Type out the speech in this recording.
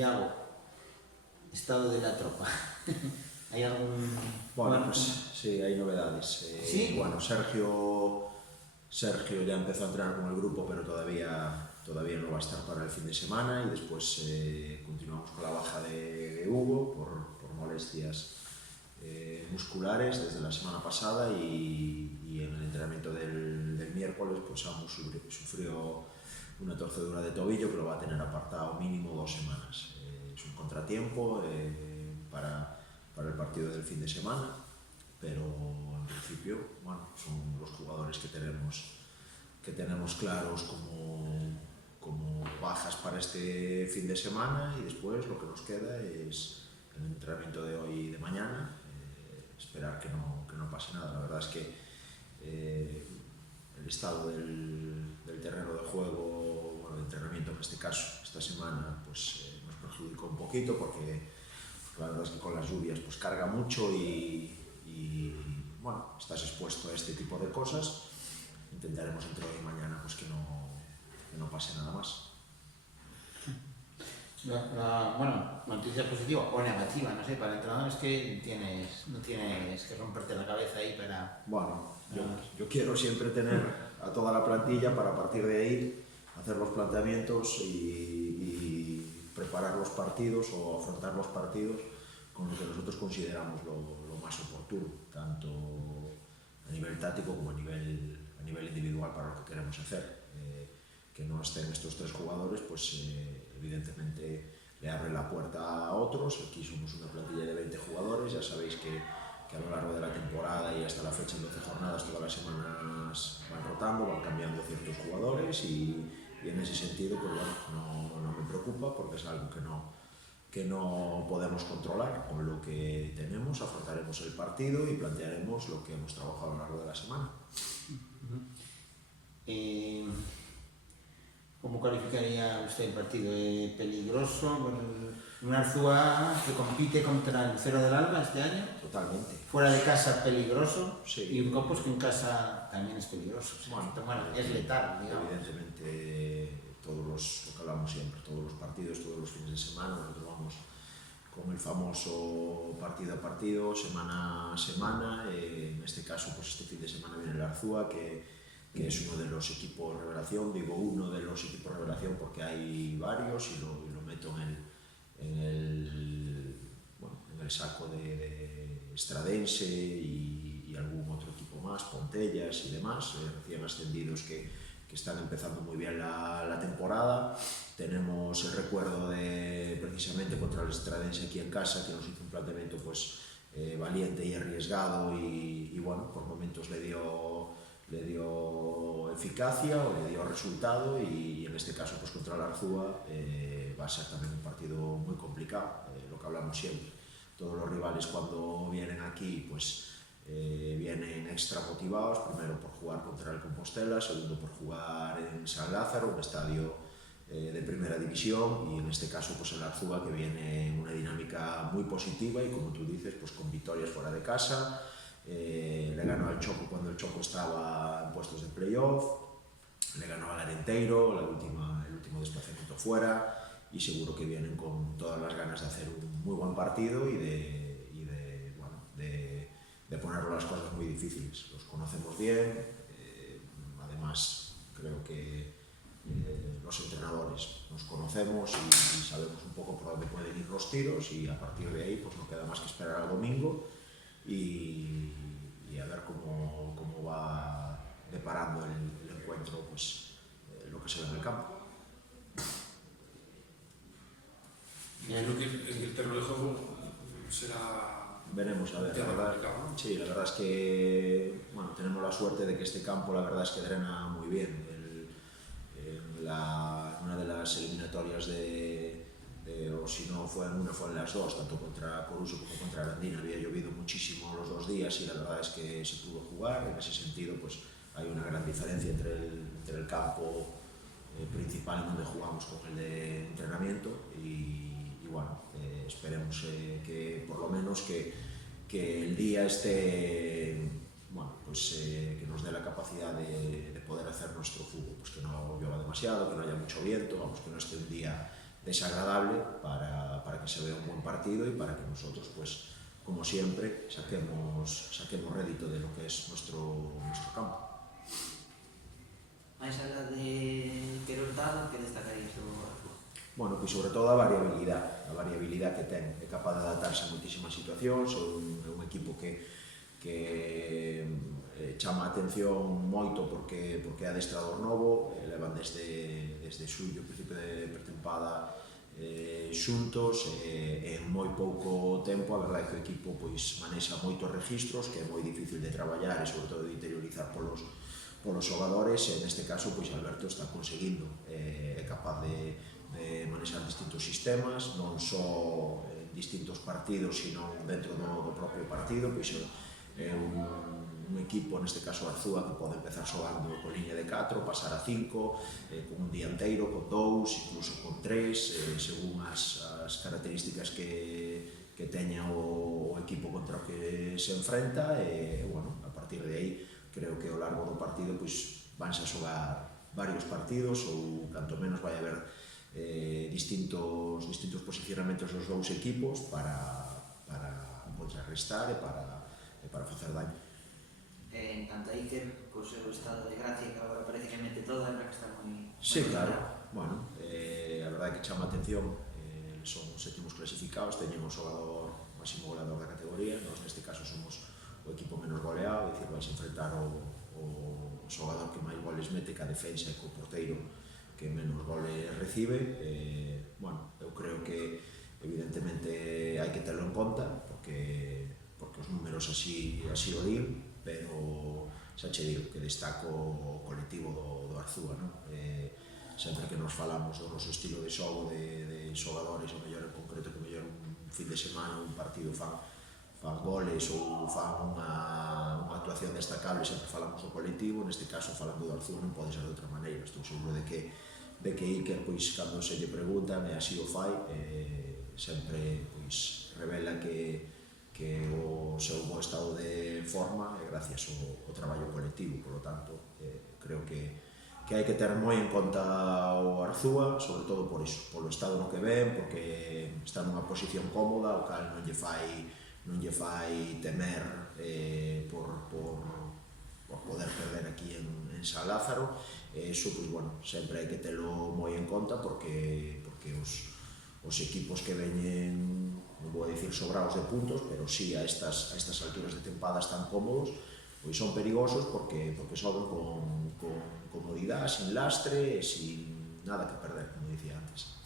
Yago, estado de la tropa. ¿Hay algún...? Bueno, pues sí, hay novedades. ¿Sí? Bueno, Sergio ya empezó a entrenar con el grupo, pero todavía no va a estar para el fin de semana, y después continuamos con la baja de Hugo por molestias musculares desde la semana pasada, y en el entrenamiento del miércoles pues ambos sufrió una torcedura de tobillo que lo va a tener apartado mínimo 2 semanas. Es un contratiempo para el partido del fin de semana, pero en principio, bueno, son los jugadores que tenemos claros como bajas para este fin de semana, y después lo que nos queda es el entrenamiento de hoy y de mañana, esperar que no pase nada. La verdad es que el estado del terreno de juego, bueno, de entrenamiento en este caso, esta semana, pues nos perjudicó un poquito, porque la verdad es que con las lluvias pues carga mucho y bueno, estás expuesto a este tipo de cosas. Intentaremos entre hoy y mañana pues que no pase nada más. Bueno, noticia positiva o negativa, no sé, para el entrenador es que no tienes que romperte la cabeza ahí para... Bueno, yo quiero siempre tener a toda la plantilla para, a partir de ahí, hacer los planteamientos y preparar los partidos o afrontar los partidos con lo que nosotros consideramos lo más oportuno, tanto a nivel táctico como a nivel individual, para lo que queremos hacer. Que no estén estos 3 jugadores, pues evidentemente le abre la puerta a otros. Aquí somos una plantilla de 20 jugadores, ya sabéis que a lo largo de la temporada y hasta la fecha en 12 jornadas, todas las semanas van rotando, van cambiando ciertos jugadores, y en ese sentido pues bueno, no me preocupa, porque es algo que no podemos controlar. Con lo que tenemos afrontaremos el partido y plantearemos lo que hemos trabajado a lo largo de la semana. ¿Cómo calificaría usted el partido? ¿Peligroso? Un Arzúa que compite contra el Cero del Alba este año. Totalmente. Fuera de casa peligroso, sí. Y un Copos que en casa también es peligroso. Bueno, es letal, digamos. Evidentemente, lo que hablamos siempre, todos los partidos, todos los fines de semana, nosotros vamos con el famoso partido a partido, semana a semana. En este caso, pues este fin de semana viene el Arzúa, que es uno de los equipos revelación. Digo uno de los equipos revelación porque hay varios, y lo meto en el saco de Estradense y algún otro equipo más, Pontellas y demás, recién ascendidos que están empezando muy bien la temporada. Tenemos el recuerdo de, precisamente contra el Estradense aquí en casa, que nos hizo un planteamiento pues valiente y arriesgado, y bueno, por momentos le dio eficacia o le dio resultado, y en este caso pues contra el Arzúa va a ser también un partido muy complicado. Lo que hablamos siempre, todos los rivales cuando vienen aquí pues vienen extra motivados, primero por jugar contra el Compostela, segundo por jugar en San Lázaro, un estadio de primera división, y en este caso pues el Arzúa, que viene en una dinámica muy positiva y, como tú dices, pues con victorias fuera de casa. Le ganó al Choco cuando el Choco estaba en puestos de playoff, le ganó al Arenteiro el último desplazamiento fuera, y seguro que vienen con todas las ganas de hacer un muy buen partido y de poner las cosas muy difíciles. Los conocemos bien, además creo que los entrenadores nos conocemos y sabemos un poco por dónde pueden ir los tiros, y a partir de ahí pues no queda más que esperar al domingo y a ver cómo va deparando el encuentro, pues lo que se ve en el campo. Creo que el terreno de juego será... Veremos, a ver, la verdad, sí, la verdad es que bueno, tenemos la suerte de que este campo, la verdad es que drena muy bien. Una de las eliminatorias o si no fue en una, fue en las dos, tanto contra Coruso como contra Arandina, había llovido muchísimo los 2 días, y la verdad es que se pudo jugar. En ese sentido pues hay una gran diferencia entre el campo principal en donde jugamos con el de entrenamiento, y bueno, esperemos que por lo menos que el día esté, bueno, pues que nos dé la capacidad de poder hacer nuestro fútbol, pues que no llueva demasiado, que no haya mucho viento, vamos, que no esté un día desagradable para que se vea un buen partido y para que nosotros, pues, como siempre, saquemos rédito de lo que es nuestro campo. Máis alá de Quero Hurtado, que destacarías do Arzúa? Bueno, pois sobre todo a variabilidade que ten, é capaz de adaptarse a moitísimas situacións, é un equipo que chama a atención moito porque é adestrador novo, levan desde xullo, principio de pretempada, xuntos, en moi pouco tempo. A verdade é que o equipo pois manexa moitos registros, que é moi difícil de traballar e sobre todo de interiorizar polos xogadores, e neste caso pois Alberto está conseguindo, é capaz de manexar distintos sistemas, non só en distintos partidos, sino dentro do propio partido. Pois é un equipo, neste caso Arzúa, que pode empezar xogando con liña de 4, pasar a 5, con un dianteiro, con 2, incluso con 3, según as características que teña o equipo contra o que se enfrenta. E, bueno, a partir de aí, creo que ao largo do partido pois vanse a xogar varios partidos, ou canto menos vai haber distintos posicionamentos dos dous equipos para contrarrestar e para facer daño. En canto a Iker, co seu estado de gracia, que agora parece que mete toda, que está moi... Sí, claro. Bueno, a verdade é que chama a atención, son os sétimos clasificados, teñen o xogador máximo goleador da categoría, nós neste caso somos o equipo menos goleado, é dicir, vais enfrentar o xogador que máis goles mete, que a defensa e co porteiro que menos goles recibe. Bueno, eu creo que evidentemente hai que terlo en conta, porque os números así o din, pero xa che digo que destaco o colectivo do Arzúa, non? Sempre que nos falamos do noso estilo de xogo, de xogadores, o mellor en concreto, que o mellor un fin de semana, un partido fan goles ou fan unha actuación destacable, sempre falamos do colectivo. Neste caso, falando do Arzúa, non pode ser de outra maneira. Estou seguro de que Iker, pois, cando se lle preguntan, e así o fai, sempre pois revela que o seu bo estado de forma é gracias ao traballo colectivo. Por lo tanto, creo que hai que ter moi en conta o Arzúa, sobre todo por iso, polo estado no que ven, porque está nunha posición cómoda, o cal non lle fai temer por poder perder aquí en San Lázaro. Iso, pois, bueno, sempre hai que telo moi en conta, porque os equipos que veñen, non vou dicir sobrados de puntos, pero sí a estas alturas de tempada están cómodos, pois son perigosos porque soben con comodidade, sin lastre e sin nada que perder, como dicía antes.